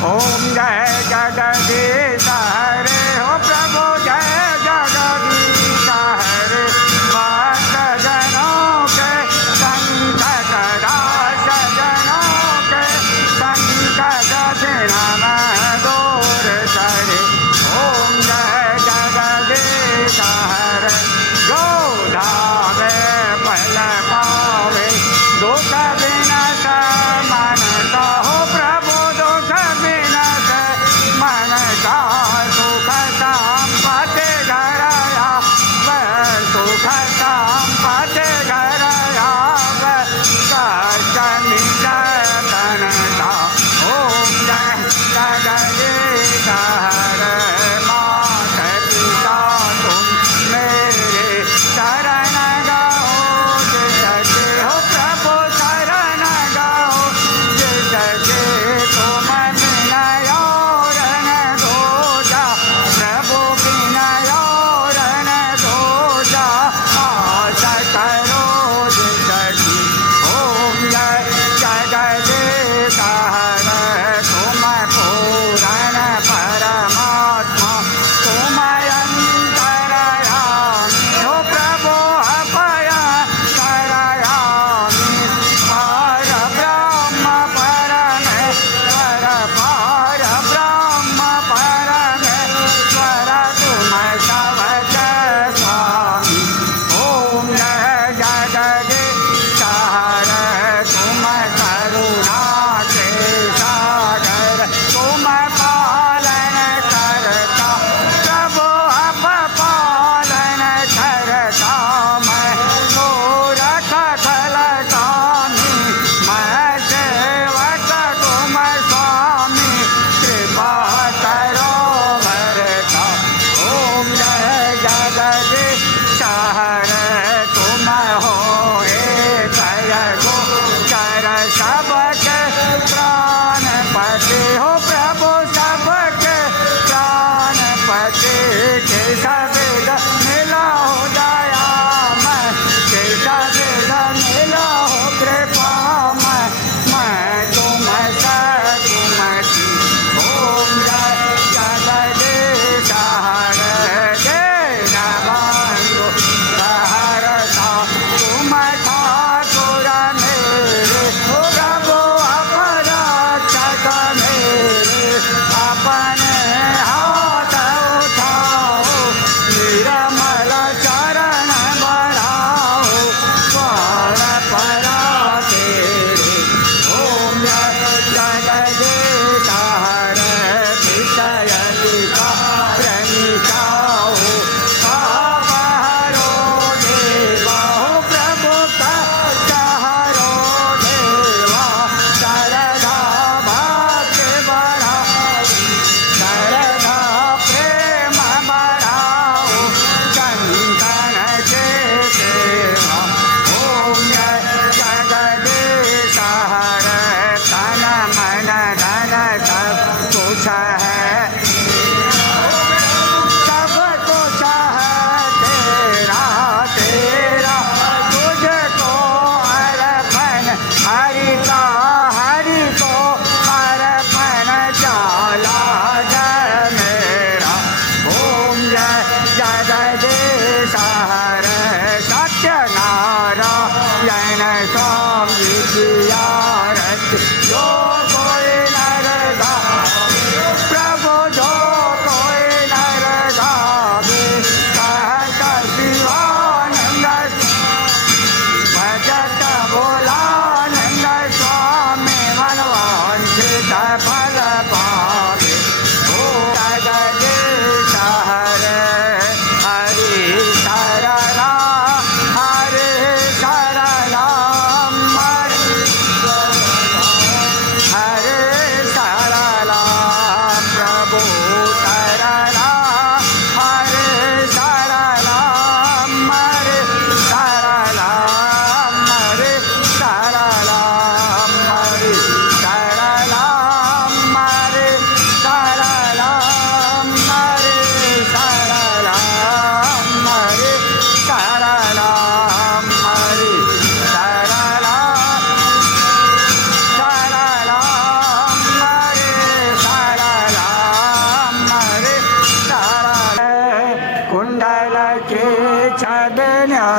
ओम जय जगदीश हरे हो प्रभु जय जगदीश हरे भक्त जनों के संकट दास जनों के संकट दिन दूर करे। ओम जय जगदीश हरे जो धावे पल पावे दुख विनाश मन कहो प्रभु दुख विनाश मन का सुख संपत्ति घर सुख संपत्ति घर कष्ट निकटनता। ओम जय जगदीश हरे मात पिता तुम मेरे शरण गाओ जिसके हो प्रभु शरण गाओ जिसके तुम विनय और दो जा प्रभु विनय और दो जा आशा कर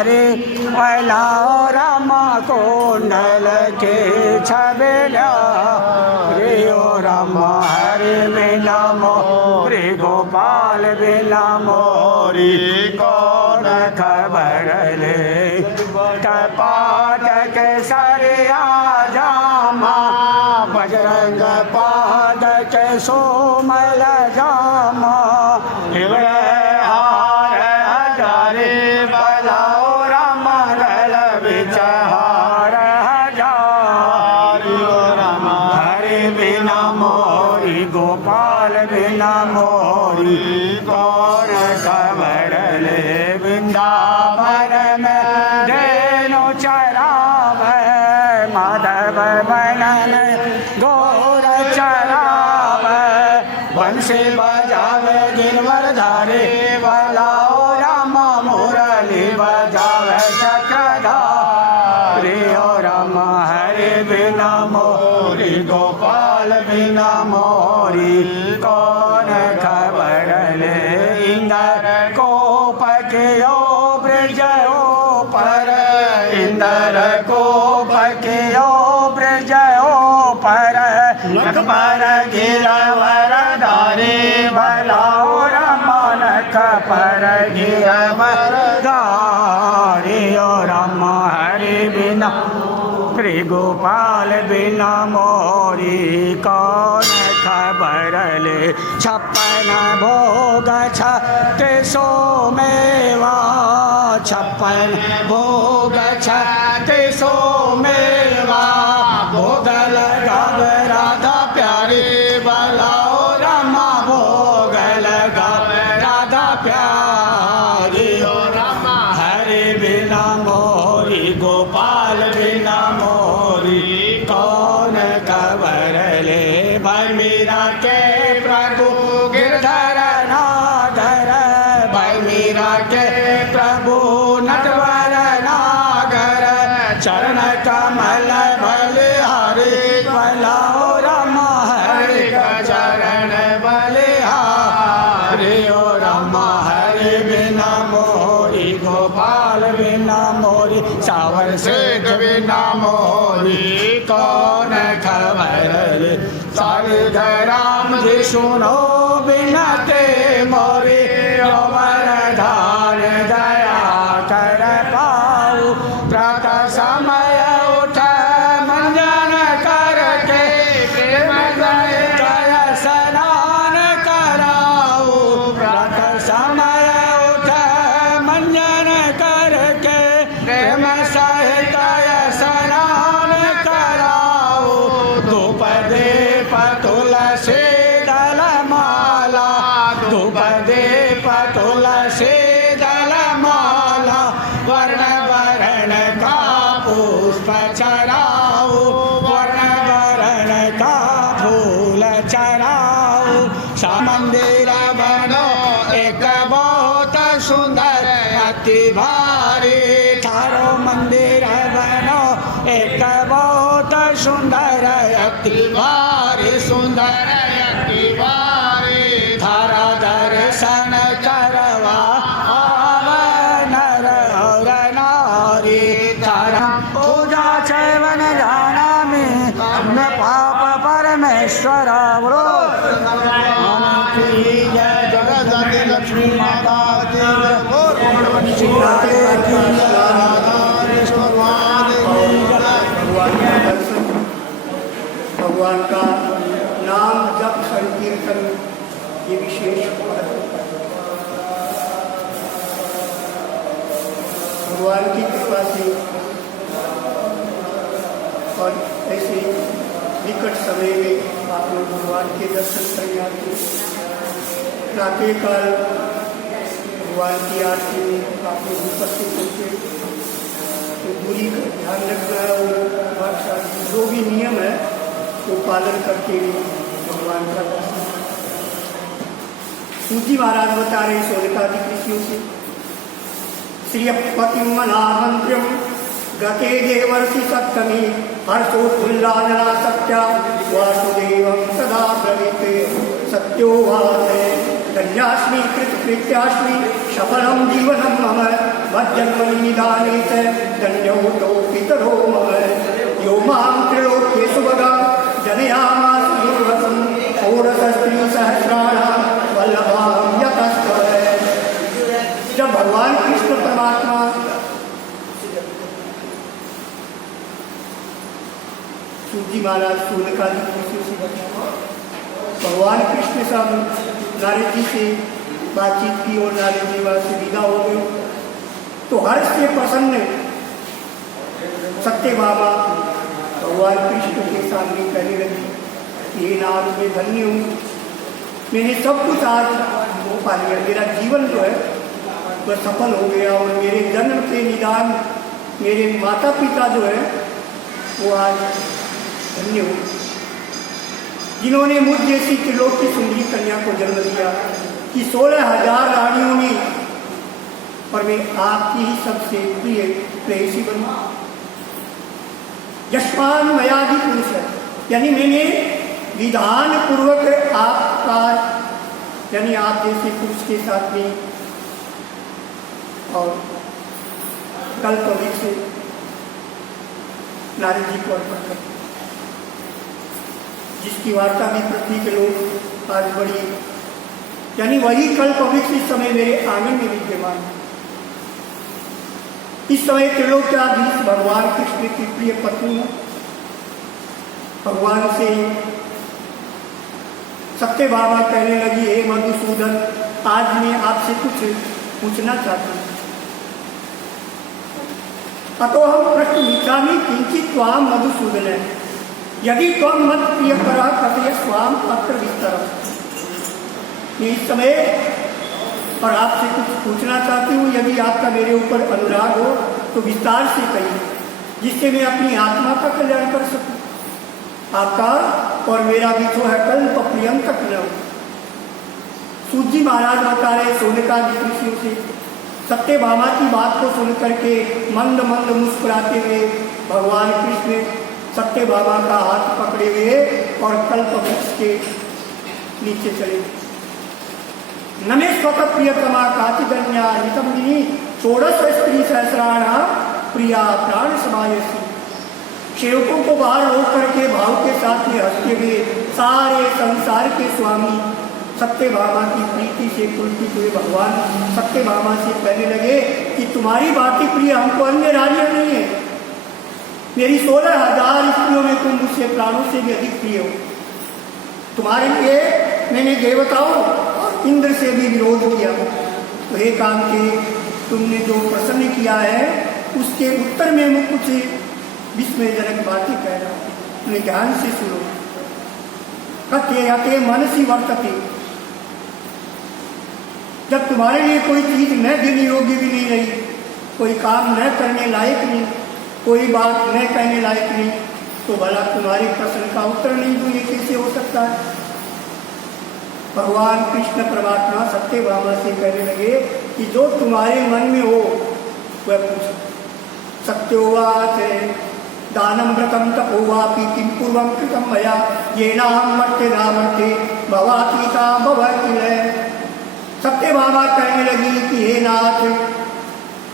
धारे वलाओ रामा कुंडल के छबेला रे ओ रामा हरे बिना मोरी गोपाल बिना मोरी कौन खबर ले पाट के सरिया जामा बजरंग पाद के सोमल जामा हार हजारे बलाओ राम गल बिचहार हजार राम हरे बिना मोरी गोपाल बिना मोरी कौन खबर ले वृंदावन में धेनु चराव माधव बनन गौर चराव बंसी बजावे गिरवर धारे बलाओ राम मुरली बजावे चक्रधारी ओ राम हरे बिना मोरी गोपाल बिना मोरी कौन खबर ले इंदर को पकियो ब्रजो पर इंदर को पकियो ब्रजो पर पर गिरवर धारे बलाओ रमन पर गिरवर धारे ओ राम हरे बिना श्री गोपाल बिना मोरी कौन खबर ले छप्पन भोग छत्तीसो मेवा छप्पन भोग छत्तीसो मेवा भोग लगाव राधा प्यारे बलाओ रामा भोग लगाव राधा प्यारे ओ रामा हरे बिना मोरी गोपाल बिना मोरी कौन खबर ले भाई मीरा के प्रभु गिरधर नागर भाई मीरा के प्रभु नटवर नागर चरण कमल बलिहारी बलाओ रामा हरे चरण बलिहारी ओ रामा हरे बिना मोरी गोपाल बिना मोरी सावर शेख बिना मोरी कौन खबर रे सारे राम जी सुनो बिनते मोरी अमर धान दया कर पाऊ प्रातः समय उठ मंजन करके प्रेम जय स्नान कराऊ प्रातः समय उठ मंजन करके प्रेम सहित स्नान कराऊ धूप दीप तुलसी दल माला धूप दीप तुलसी दल माला वर्ण वर्ण का पुष्प चढ़ाओ वर्ण वर्ण का फूल चढ़ाओ सा मंदिर बनो एक बहुत सुंदर अति भारी थारो मंदिर बनो एक बहुत सुंदर अति भारी सुंदर अति भारी थारा दर्शन करवा नर और नारी थारा पूजा सेवन जाना में अपने पाप परमेश्वर जगदति लक्ष्मी माता भगवान का नाम जप संकीर्तन ये विशेष भगवान की कृपा से और ऐसे निकट समय में आप लोग भगवान के दर्शन करने आते प्रातः काल भगवान की आरती में आप लोग उपस्थित होते तो दूरी का ध्यान रखना है और जो भी नियम है वो पालन करके हुए भगवान का दर्शन। सूजी महाराज बता रहे सोनिकादि ऋषियों से श्रियपतिम मनामंत्र्यम गते देवर्षि सप्तमी हर्षोल्लासना सत्या वासुदेवं सदा ब्रवीते सत्यो वाते धन्यास्मि कृतकृत्यास्मि सफलं जीवनं मम मज्जन्मनि निधाने च धन्योऽतो पितरो मम यो मां त्रिलोक्येषु भगा जनयामास दुर्गतं षोडशस्त्रीसहस्राणां वल्लभां यतस्तव। जब भगवान कृष्ण परमात्मा सूजी महाराज सूर्यकाली ऋषि से भगवान कृष्ण सब नारद जी से बातचीत की और नारद जी वहां से विदा हो गए तो हर्ष से प्रसन्न सत्य बाबा भगवान कृष्ण के सामने कहने लगी कि हे नाथ मैं धन्य हूँ, मैंने सब कुछ आज पा लिया, मेरा जीवन जो है वह सफल हो गया और मेरे जन्म के निदान मेरे माता पिता जो है वो आज धन्य हो जिन्होंने मुझ जैसी त्रिलोक की सुंदरी कन्या को जन्म दिया कि 16,000 रानियों में और मैं आपकी ही सबसे प्रिय प्रेयसी बनी। यशमान मयादि पुरुष है यानी मैंने विधान पूर्वक आपका यानी आप जैसे पुरुष के साथ में और कल्प वृक्ष नारद जी को अर्पण कर जिसकी वार्ता भी पृथ्वी के लोग आज बड़ी यानी वही कल्प वृक्ष इस समय मेरे आंगन में विद्यमान है। इस समय त्रिलोक्याधीश भगवान कृष्ण की प्रिय पत्नी है। भगवान से सत्य बाबा कहने लगी हे मधुसूदन आज मैं आपसे कुछ पूछना चाहती हूँ। अतो हम प्रश्न इच्छामि किंचित त्वाम मधुसूदन है यदि त्वं मत प्रियकरः कथय स्वाम अत्र विस्तरम्। मैं इस समय और आपसे कुछ पूछना चाहती हूँ, यदि आपका मेरे ऊपर अनुराग हो तो विस्तार से कहिए जिससे मैं अपनी आत्मा का कल्याण कर सकूँ। आपका और मेरा भी जो है कल्प पर्यंत न हो। सूत जी महाराज बता रहे सोनिकादि ऋषियों से सत्य भामा की बात को सुन करके मंद मंद मुस्कुराते हुए भगवान कृष्ण सत्य बाबा का हाथ पकड़े हुए और कल्प वृक्ष के नीचे चले। नमे स्वतः प्रियतमा काचिदन्या हितमिनी षोडश स्त्री सहस्राणा प्रिया प्राण समायसी। सेवकों को बाहर रोक करके भाव के साथ में हंसते हुए सारे संसार के स्वामी सत्य भामा की प्रीति से पुलकित हुए भगवान सत्य भामा से कहने लगे कि तुम्हारी बातें प्रिय हमको अन्य रानियां नहीं है। मेरी 16,000 स्त्रियों में तुम मुझसे प्राणों से भी अधिक प्रिय हो। तुम्हारे लिए मैंने देवताओं और इंद्र से भी विरोध किया। तो हे कांते तुमने जो प्रसन्न किया है उसके उत्तर में मैं कुछ विस्मयजनक बातें कह रहा हूँ, उन्हें ध्यान से सुनो। कथयते मनसी वर्तते जब तुम्हारे लिए कोई चीज न देने योग्य भी नहीं रही, कोई काम न करने लायक नहीं, कोई बात न कहने लायक नहीं, तो भला तुम्हारे प्रश्न का उत्तर नहीं दूँ ये कैसे हो सकता है। भगवान कृष्ण परमात्मा सत्य भामा से कहने लगे कि जो तुम्हारे मन में हो वह पूछो। सत्योवाच दानम व्रतम तपोवापि किं पूर्वं कृतं मया येनाहं मर्त्य नामर्त्ये भवातीता भवकिल। सत्य भामा कहने लगी कि हे नाथ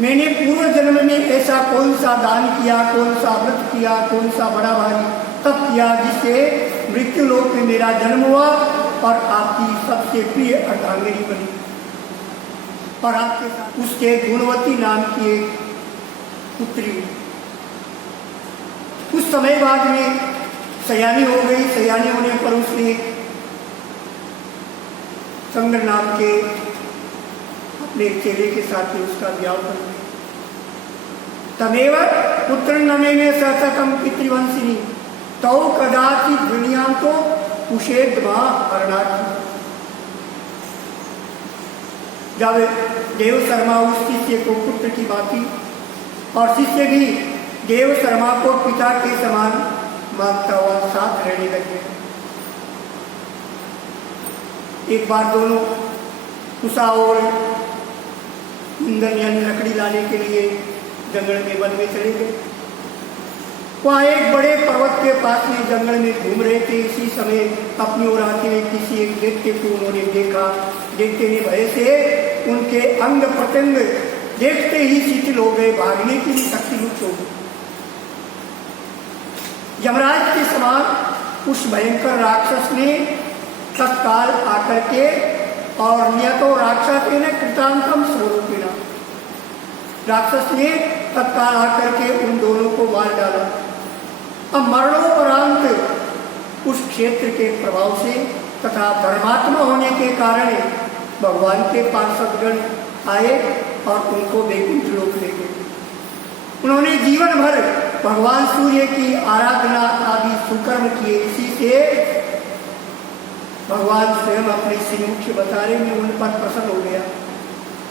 मैंने पूर्व जन्म में ऐसा कौन सा दान किया, कौन सा व्रत किया, कौन सा बड़ा भारी तप किया जिससे मृत्यु लोक में मेरा जन्म हुआ और आपकी सबसे प्रिय अर्धांगिनी बनी और आपके साथ उसके गुणवती नाम की एक पुत्री हुई। कुछ समय बाद में सयानी हो गई। सयानी होने पर उसने संगर नाम के अपने चेले के साथ में उसका ब्याह कर दिया। तमेव पुत्र नमे में सततम पितृवंशिनी तौ कदाचित दुनियां तो कुशेद्मा हरणार्थी। जब देव शर्मा उस शिष्य को पुत्र की बाती और शिष्य भी देव शर्मा को पिता के समान मांगता हुआ साथ रहने लगे। एक बार दोनों उषा और ईंधन यानी लकड़ी लाने के लिए जंगल में वन में चले गए। वहाँ एक बड़े पर्वत के पास में जंगल में घूम रहे थे। इसी समय अपनी ओर आते हुए किसी एक व्यक्ति को उन्होंने देखा देखते ही भय से उनके अंग प्रत्यंग देखते ही शिथिल हो गए, भागने की भी शक्ति लुप्त हो गई। यमराज के समान उस भयंकर राक्षस ने तत्काल आकर के, और नियतो राक्षस ने कृतांतम स्वरूपिणा, राक्षस ने तत्काल आकर के उन दोनों को मार डाला। अब मरणोपरांत उस क्षेत्र के प्रभाव से तथा धर्मात्मा होने के कारण भगवान के पार्षदगण आए और उनको वैकुंठ लोक ले गए। उन्होंने जीवन भर भगवान सूर्य की आराधना आदि सुकर्म किए। इसी से भगवान स्वयं अपने श्रीमुख बतारे में उन पर प्रसन्न हो गया।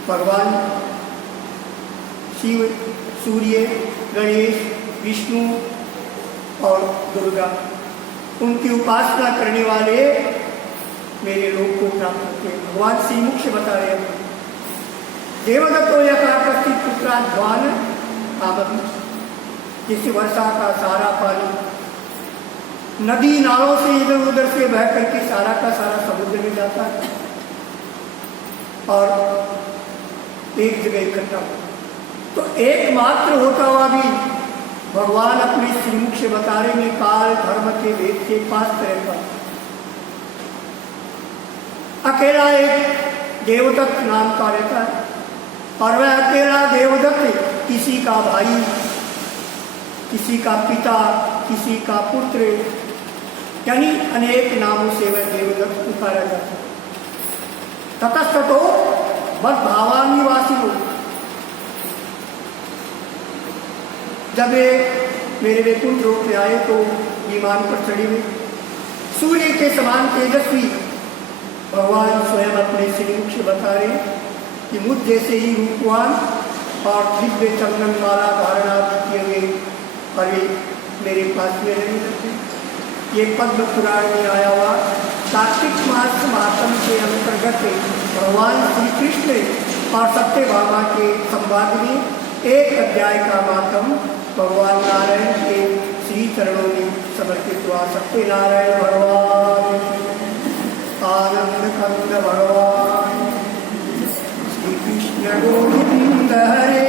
भगवान शिव, सूर्य, गणेश, विष्णु और दुर्गा, उनकी उपासना करने वाले मेरे लोग को प्राप्त होते हैं। भगवान श्रीमुख से बता रहे हैं, देवदत्तो यथाकस्ति पुत्राध्वान आवती, जिस वर्षा का सारा पानी नदी नालों से इधर उधर से बह करके सारा का सारा समुद्र में जाता है और एक जगह इकट्ठा होता, तो एकमात्र होता हुआ भी भगवान अपने श्रीमुख से बता रहे में काल धर्म के भेद से पास रहता। अकेला एक देवदत्त नाम का रहता है, और वह अकेला देवदत्त किसी का भाई, किसी का पिता, किसी का पुत्र, यानी अनेक नामों से वह देवदत्त पुकारा जाता है। ततस्ततो बद भावानिवासी हो, जब मेरे वैकुंठ लोक में आए तो विमान पर चढ़े हुए सूर्य के समान तेजस्वी भगवान स्वयं अपने श्रीमुख से बता रहे कि मुझ जैसे ही रूपवान और दिव्य चंदन माला धारणा किए हुए अरे मेरे पास में नहीं रहते। ये पद्म पुराण में आया हुआ कार्तिक मास महात्म के अंतर्गत भगवान श्री कृष्ण और सत्यभामा के संवाद में एक अध्याय का मातम भगवान नारायण के श्री चरणों में समर्पित हुआ। सत्यनारायण भगवान, आनंद कंद भगवान, श्री कृष्ण गोविंद हरे।